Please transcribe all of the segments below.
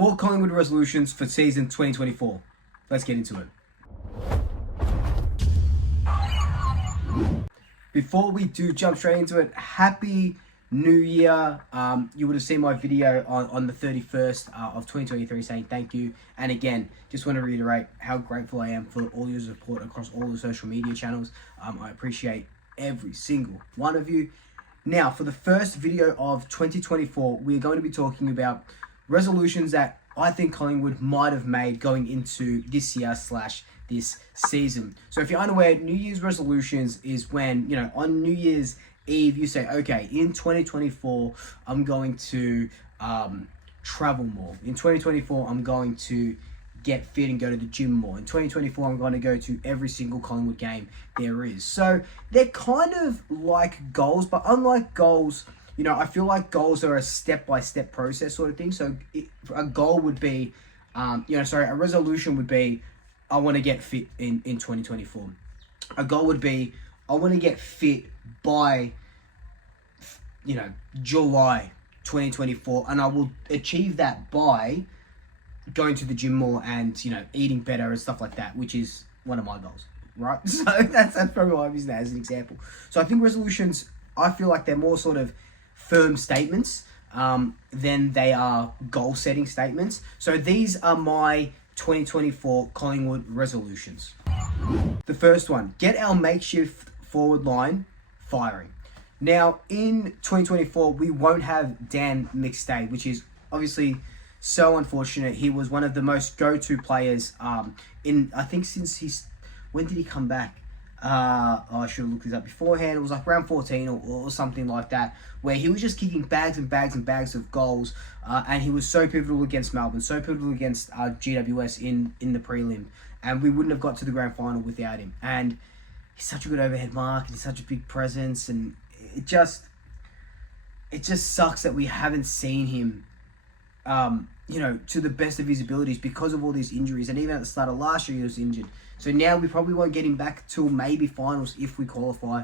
4 Collingwood resolutions for season 2024. Let's get into it. Before we do jump straight into it, Happy New Year. You would have seen my video on the 31st of 2023 saying thank you. And again, just want to reiterate how grateful I am for all your support across all the social media channels. I appreciate every single one of you. Now, for the first video of 2024, we're going to be talking about resolutions that I think Collingwood might have made going into this year / this season. So if you're unaware, New Year's resolutions is when, on New Year's Eve, you say, okay, in 2024, I'm going to travel more. In 2024, I'm going to get fit and go to the gym more. In 2024, I'm going to go to every single Collingwood game there is. So they're kind of like goals, but unlike goals, I feel like goals are a step-by-step process sort of thing. So a goal would be, a resolution would be, I want to get fit in 2024. A goal would be, I want to get fit by, July 2024. And I will achieve that by going to the gym more and, eating better and stuff like that, which is one of my goals, right? So that's probably why I'm using that as an example. So I think resolutions, I feel like they're more sort of firm statements than they are goal-setting statements. So these are my 2024 Collingwood resolutions. The first one, get our makeshift forward line firing. Now, in 2024, we won't have Dan McStay, which is obviously so unfortunate. He was one of the most go-to players I think since when did he come back? I should have looked this up beforehand. It was like round 14 or something like that, where he was just kicking bags and bags and bags of goals, and he was so pivotal against Melbourne, so pivotal against GWS in the prelim, and we wouldn't have got to the grand final without him. And he's such a good overhead mark, and he's such a big presence, and it just sucks that we haven't seen him to the best of his abilities because of all these injuries. And even at the start of last year, he was injured. So now we probably won't get him back till maybe finals if we qualify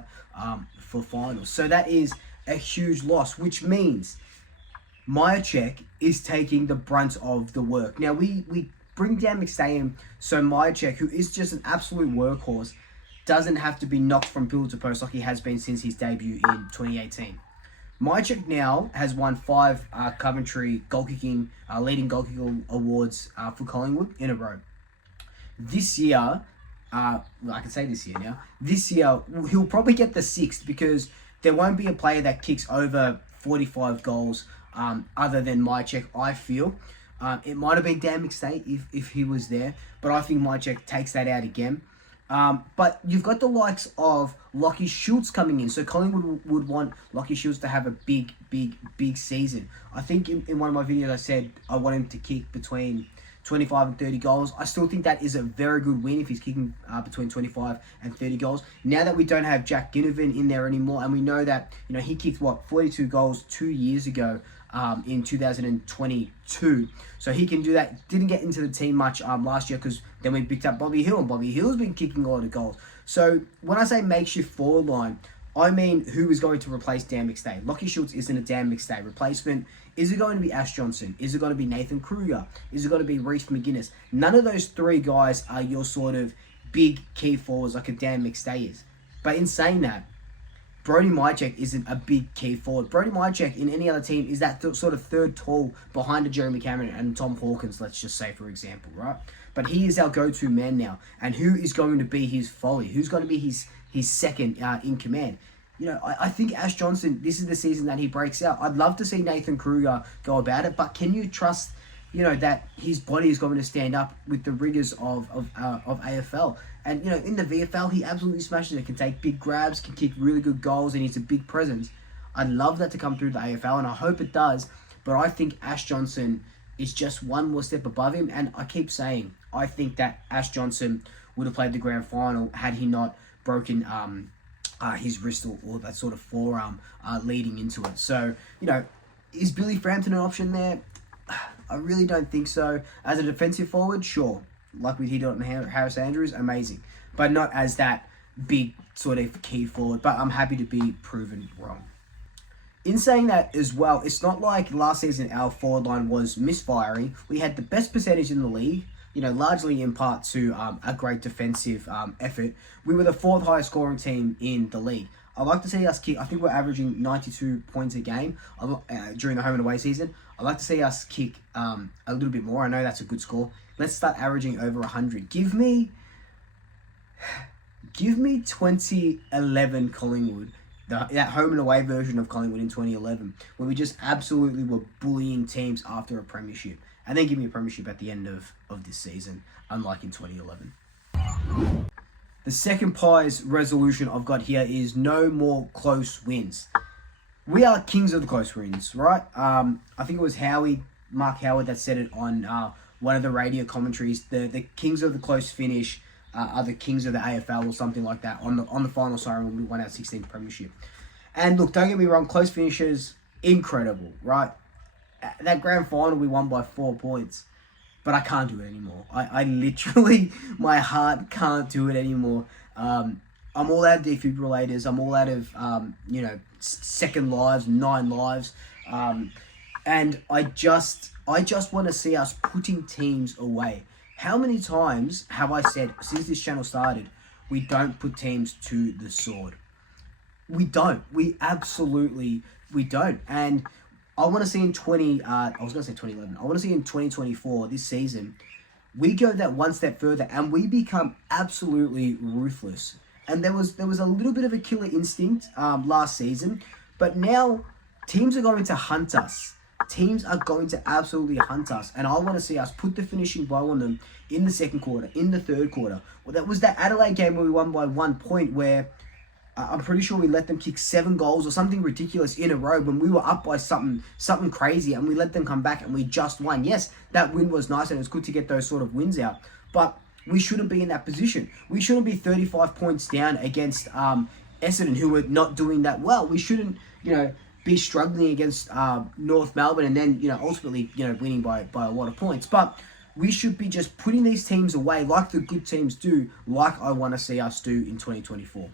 for finals. So that is a huge loss, which means Myercheck is taking the brunt of the work. Now, we bring Dan McStay in, so Myercheck, who is just an absolute workhorse, doesn't have to be knocked from pillar to post like he has been since his debut in 2018. Myercheck now has won 5 Coventry leading goal kicking awards for Collingwood in a row. This year, I can say this year now, he'll probably get the 6th because there won't be a player that kicks over 45 goals other than Myercheck, I feel. It might have been Dan McStay if he was there, but I think Myercheck takes that out again. But you've got the likes of Lachie Schultz coming in. So Collingwood would want Lachie Schultz to have a big season. I think in one of my videos I said I want him to kick between 25 and 30 goals. I still think that is a very good win if he's kicking between 25 and 30 goals. Now that we don't have Jack Ginnivan in there anymore, and we know that he kicked 42 goals 2 years ago in 2022. So he can do that. Didn't get into the team much last year because then we picked up Bobby Hill, and Bobby Hill's been kicking a lot of goals. So when I say makeshift forward line, I mean who is going to replace Dan McStay. Lachie Schultz isn't a Dan McStay replacement. Is it going to be Ash Johnson? Is it going to be Nathan Kruger? Is it going to be Reece McGuinness? None of those 3 guys are your sort of big key forwards like a Dan McStay is. But in saying that, Brody Myercheck isn't a big key forward. Brody Myercheck in any other team is that sort of third tall behind a Jeremy Cameron and Tom Hawkins, let's just say, for example, right? But he is our go-to man now. And who is going to be his Foley? Who's going to be his second in command? I think Ash Johnson, this is the season that he breaks out. I'd love to see Nathan Kruger go about it, but can you trust, that his body is going to stand up with the rigors of AFL? And, in the VFL, he absolutely smashes it. Can take big grabs, can kick really good goals, and he's a big presence. I'd love that to come through the AFL, and I hope it does. But I think Ash Johnson is just one more step above him. And I keep saying, I think that Ash Johnson would have played the grand final had he not broken his wrist or that sort of forearm leading into it. So, is Billy Frampton an option there? I really don't think so. As a defensive forward, sure. Like we did on Harris Andrews, amazing. But not as that big sort of key forward. But I'm happy to be proven wrong. in saying that as well, it's not like last season our forward line was misfiring. We had the best percentage in the league, largely in part to a great defensive effort. We were the fourth highest scoring team in the league. I'd like to see us kick, I think we're averaging 92 points a game during the home and away season. I'd like to see us kick a little bit more. I know that's a good score. Let's start averaging over 100. Give me 2011 Collingwood, that home and away version of Collingwood in 2011, where we just absolutely were bullying teams after a premiership. And then give me a premiership at the end of this season, unlike in 2011. The second Pies resolution I've got here is no more close wins. We are kings of the close wins, right? I think it was Mark Howard, that said it on one of the radio commentaries. The kings of the close finish are the kings of the AFL or something like that on the final siren when we won our 16th premiership. And look, don't get me wrong, close finishes, incredible, right? That grand final we won by 4 points. But I can't do it anymore. I literally, my heart can't do it anymore. I'm all out of defibrillators. I'm all out of, second lives, 9 lives. And I just want to see us putting teams away. How many times have I said, since this channel started, we don't put teams to the sword? We don't. We don't. And I want to see in 2011. I want to see in 2024, this season, we go that one step further and we become absolutely ruthless. And there was a little bit of a killer instinct last season, but now teams are going to hunt us. Teams are going to absolutely hunt us, and I want to see us put the finishing blow on them in the second quarter, in the third quarter. Well, that was that Adelaide game where we won by 1 point, where I'm pretty sure we let them kick 7 goals or something ridiculous in a row when we were up by something crazy, and we let them come back and we just won. Yes, that win was nice and it was good to get those sort of wins out, but we shouldn't be in that position. We shouldn't be 35 points down against Essendon, who were not doing that well. We shouldn't, be struggling against North Melbourne and then, ultimately, winning by a lot of points. But we should be just putting these teams away like the good teams do, like I want to see us do in 2024.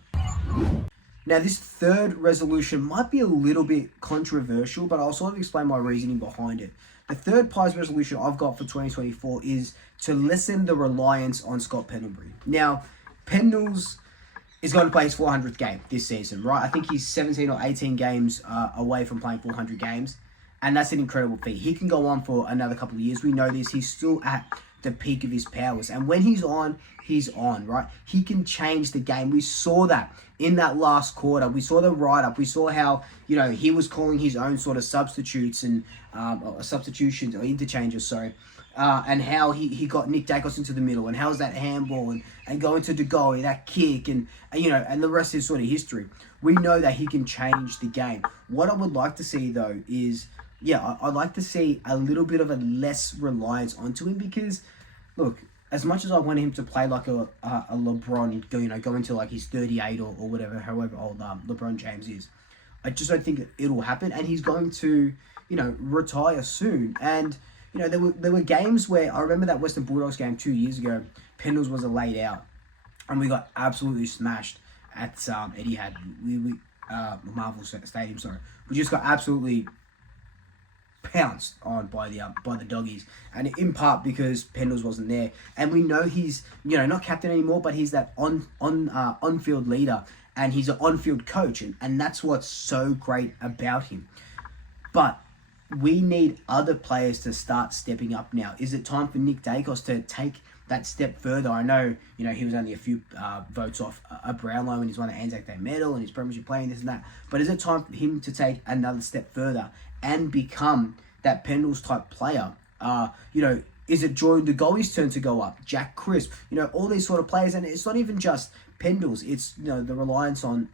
Now, this third resolution might be a little bit controversial, but I'll sort of explain my reasoning behind it. The third Pies resolution I've got for 2024 is to lessen the reliance on Scott Pendlebury. Now, Pendles is going to play his 400th game this season, right? I think he's 17 or 18 games away from playing 400 games, and that's an incredible feat. He can go on for another couple of years. We know this. He's still at the peak of his powers, and when he's on, right? He can change the game. We saw that in that last quarter. We saw the write-up. We saw how, he was calling his own sort of substitutes and substitutions or interchanges, and how he got Nick Dacos into the middle, and how's that handball and going to De Gaulle, that kick, and the rest is sort of history. We know that he can change the game. What I would like to see, though, is, I'd like to see a little bit of a less reliance onto him, because, look, as much as I want him to play like a LeBron, go into like his 38 or whatever, however old LeBron James is, I just don't think it'll happen, and he's going to, retire soon. And there were games where I remember that Western Bulldogs game 2 years ago. Pendles was laid out, and we got absolutely smashed at Etihad. Marvel Stadium. Sorry, we just got absolutely pounced on by the doggies, and in part because Pendles wasn't there. And we know he's not captain anymore, but he's that on-field leader, and he's an on-field coach, and that's what's so great about him. But we need other players to start stepping up now. Is it time for Nick Dacos to take that step further? I know, he was only a few votes off a Brownlow, and he's won an Anzac Day medal, and he's premiership playing this and that. But is it time for him to take another step further and become that Pendles type player? Is it Jordan De Gaulle's turn to go up? Jack Crisp, all these sort of players. And it's not even just Pendles. It's, the reliance on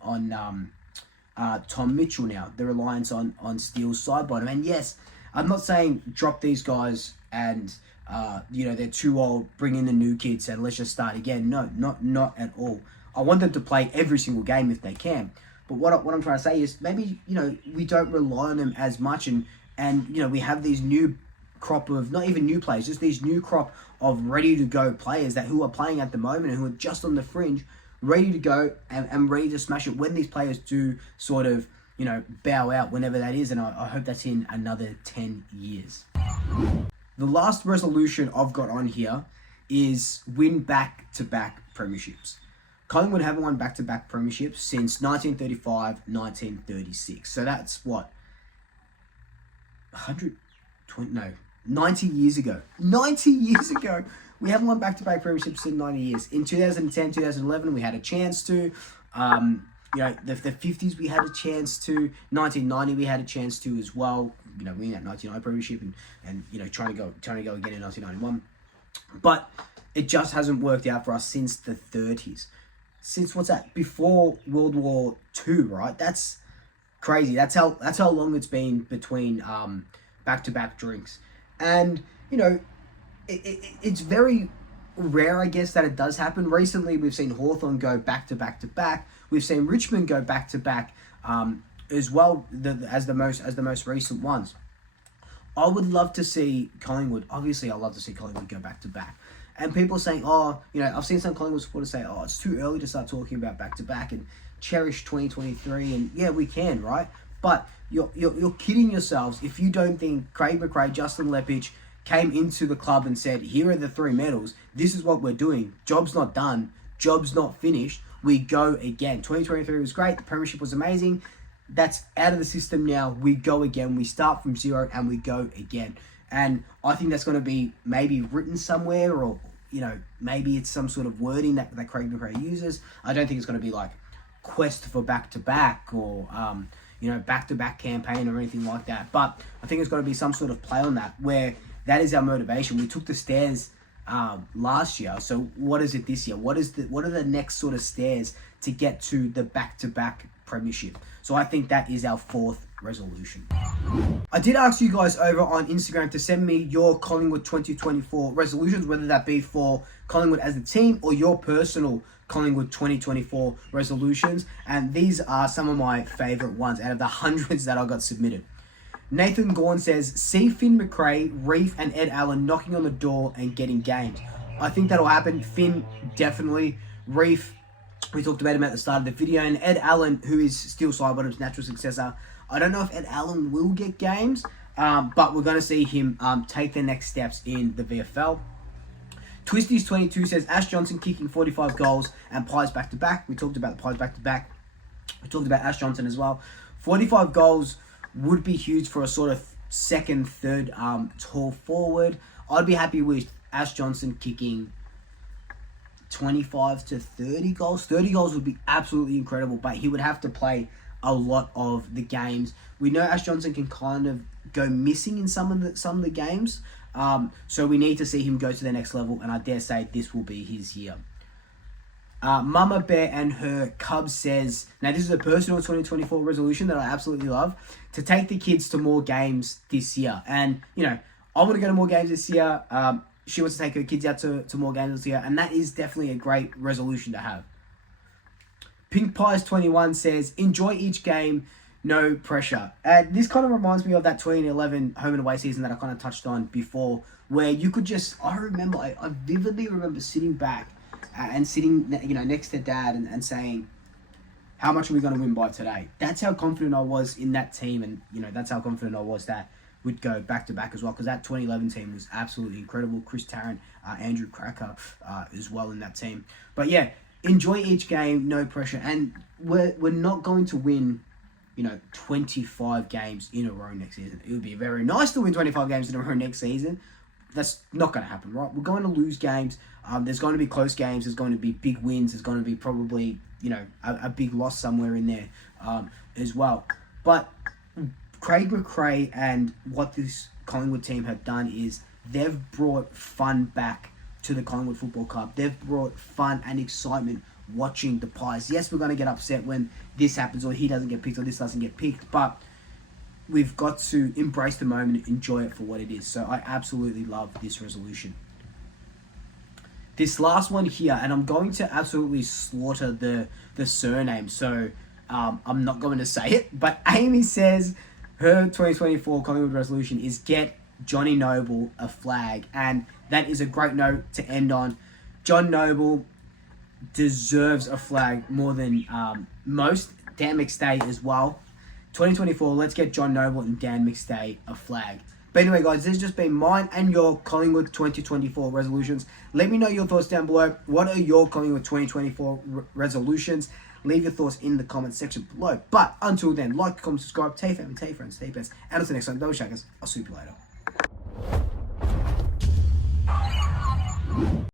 Tom Mitchell now, the reliance on Steele's Sidebottom. And yes, I'm not saying drop these guys and, they're too old, bring in the new kids and let's just start again. No, not at all. I want them to play every single game if they can. But what I'm trying to say is maybe, we don't rely on them as much, and we have these new crop of, not even new players, just these new crop of ready-to-go players who are playing at the moment and who are just on the fringe, ready to go and ready to smash it when these players do sort of, bow out whenever that is, and I hope that's in another 10 years. The last resolution I've got on here is win back-to-back premierships. Collingwood haven't won back-to-back premierships since 1935, 1936. So that's what? 90 years ago. 90 years ago. We haven't won back-to-back premierships in 90 years. In 2010, 2011, we had a chance to. The 50s we had a chance to. 1990 we had a chance to as well. Winning that 99 premiership and trying to go again in 1991. But it just hasn't worked out for us since the 30s. Since what's that? Before World War II, right? That's crazy. That's how long it's been between back-to-back drinks. And it's very rare, I guess, that it does happen. Recently, we've seen Hawthorn go back-to-back-to-back. We've seen Richmond go back-to-back as well as the most recent ones. I would love to see Collingwood. Obviously, I love to see Collingwood go back-to-back. And people are saying, I've seen some Collingwood supporters say, it's too early to start talking about back-to-back and cherish 2023. And yeah, we can, right? But you're kidding yourselves if you don't think Craig McRae, Justin Lepich came into the club and said, here are the 3 medals. This is what we're doing. Job's not done. Job's not finished. We go again. 2023 was great. The premiership was amazing. That's out of the system now. We go again. We start from zero and we go again. And I think that's going to be maybe written somewhere, or maybe it's some sort of wording that Craig McRae uses. I don't think it's going to be like quest for back-to-back or back-to-back campaign or anything like that. But I think it's going to be some sort of play on that, where that is our motivation. We took the stairs last year. So what is it this year? What are the next sort of stairs to get to the back-to-back premiership? So I think that is our 4th resolution. I did ask you guys over on Instagram to send me your Collingwood 2024 resolutions, whether that be for Collingwood as a team or your personal Collingwood 2024 resolutions. And these are some of my favourite ones out of the hundreds that I got submitted. Nathan Gorn says, see Finn McRae, Reef and Ed Allen knocking on the door and getting games. I think that'll happen. Finn, definitely. Reef, we talked about him at the start of the video. And Ed Allen, who is still Sidebottom's natural successor. I don't know if Ed Allen will get games, but we're going to see him take the next steps in the VFL. Twisties22 says, Ash Johnson kicking 45 goals and Pies back-to-back. We talked about the Pies back-to-back. We talked about Ash Johnson as well. 45 goals would be huge for a sort of second, third tall forward. I'd be happy with Ash Johnson kicking 25 to 30 goals. 30 goals would be absolutely incredible, but he would have to play a lot of the games. We know Ash Johnson can kind of go missing in some of the games, so we need to see him go to the next level, and I dare say this will be his year. Mama Bear and her Cubs says, now this is a personal 2024 resolution that I absolutely love, to take the kids to more games this year. And, I want to go to more games this year. She wants to take her kids out to more games this year, and that is definitely a great resolution to have. Pink Pies 21 says, enjoy each game, no pressure. And this kind of reminds me of that 2011 home and away season that I kind of touched on before, where you could just, I vividly remember sitting back and sitting, next to Dad and saying, how much are we going to win by today? That's how confident I was in that team, and, that's how confident I was that we'd go back-to-back as well, because that 2011 team was absolutely incredible. Chris Tarrant, Andrew Cracker as well in that team. But yeah, enjoy each game, no pressure. And we're not going to win, 25 games in a row next season. It would be very nice to win 25 games in a row next season. That's not going to happen, right? We're going to lose games. There's going to be close games. There's going to be big wins. There's going to be probably, a big loss somewhere in there as well. But Craig McRae and what this Collingwood team have done is they've brought fun back to the Collingwood Football Club. They've brought fun and excitement watching the Pies. Yes, we're going to get upset when this happens, or he doesn't get picked, or this doesn't get picked, but we've got to embrace the moment and enjoy it for what it is. So I absolutely love this resolution. This last one here, and I'm going to absolutely slaughter the surname, so I'm not going to say it, but Amy says her 2024 Collingwood resolution is get Johnny Noble a flag, and that is a great note to end on. John Noble deserves a flag more than most. Dan McStay as well. 2024, let's get John Noble and Dan McStay a flag. But anyway, guys, this has just been mine and your Collingwood 2024 resolutions. Let me know your thoughts down below. What are your Collingwood 2024 resolutions? Leave your thoughts in the comment section below. But until then, like, comment, subscribe, tell your family, tell your friends, stay best. And until next time, double shackers. I'll see you later.